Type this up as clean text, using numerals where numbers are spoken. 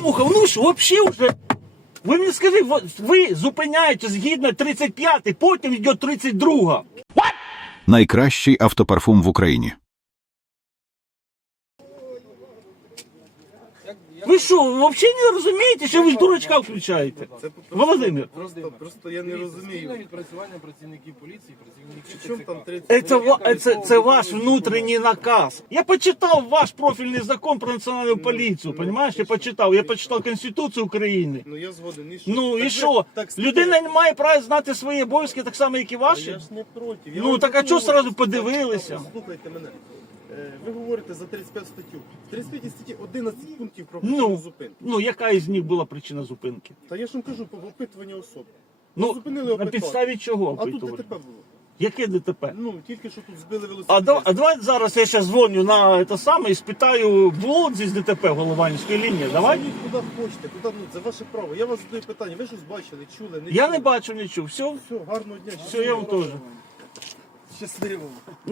слухав. Ну що, взагалі вже... Ви мені скажіть, ви зупиняєте згідно 35-й, потім йде 32-га. Найкращий автопарфум в Україні. Ви що, взагалі не розумієте, що ви ж дурачка включаєте? Володимир. Просто я не розумію. Відпрацювання працівників поліції, працівників Чому там 30? Це ваш внутрішній наказ. Я почитав ваш профільний закон про національну поліцію, розумієш? Я почитав Конституцію України. Ну я згоден. І що? Ну Так і ви- що? так Людина не має права знати свої обов'язки так само, як і ваші? Я ж не проти. Я Ну, вам так а просто чого говорю. сразу подивилися? Слухайте мене. Ви говорите за 35 статтю. В 35 статті 11 пунктів про Ну. причину зупинки. Ну, яка із них була причина зупинки? Та я ж вам кажу, по опитування особи. Ну, зупинили, на опитали. підставі чого А тут опитували? ДТП було. Яке ДТП? Ну, тільки що тут збили велосипед. А давай зараз я зараз дзвоню на це саме і спитаю, було здесь ДТП в Голованівській лінії? Давай. Ідіть куди хочете, куди, ну, це ваше право. Я вас задаю питання, ви щось бачили, чули, не Я чули? не бачу нічого. Все, Все, гарного дня. все, я вам теж. Щасливо.